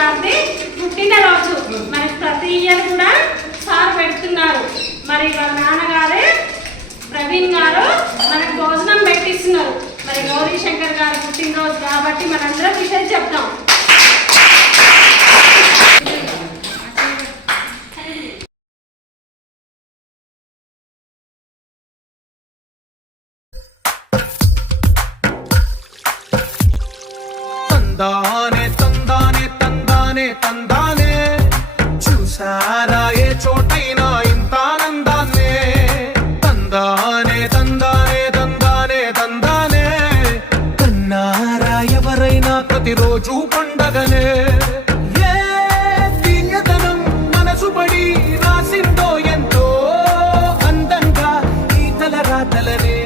గారిది పుట్టినరోజు. మరి ప్రతి ఇయర్ కూడా సార్ పెడుతున్నారు. మరి వాళ్ళ నాన్నగారే ప్రవీణ్ గారు మనకు భోజనం పెట్టిస్తున్నారు. మరి గౌరీ శంకర్ గారు పుట్టినరోజు కాబట్టి మనందరం విషయం చెప్తాం తందానే చూశారా ఏ చోటైనా ఇంత ఆనందాన్నే తందానే తందానే తందానే తందానే. కన్నారా ఎవరైనా ప్రతిరోజు పండగనే. మనసుబడి రాసిందో ఎంతో అందంగా ఈ తల రాతలనే.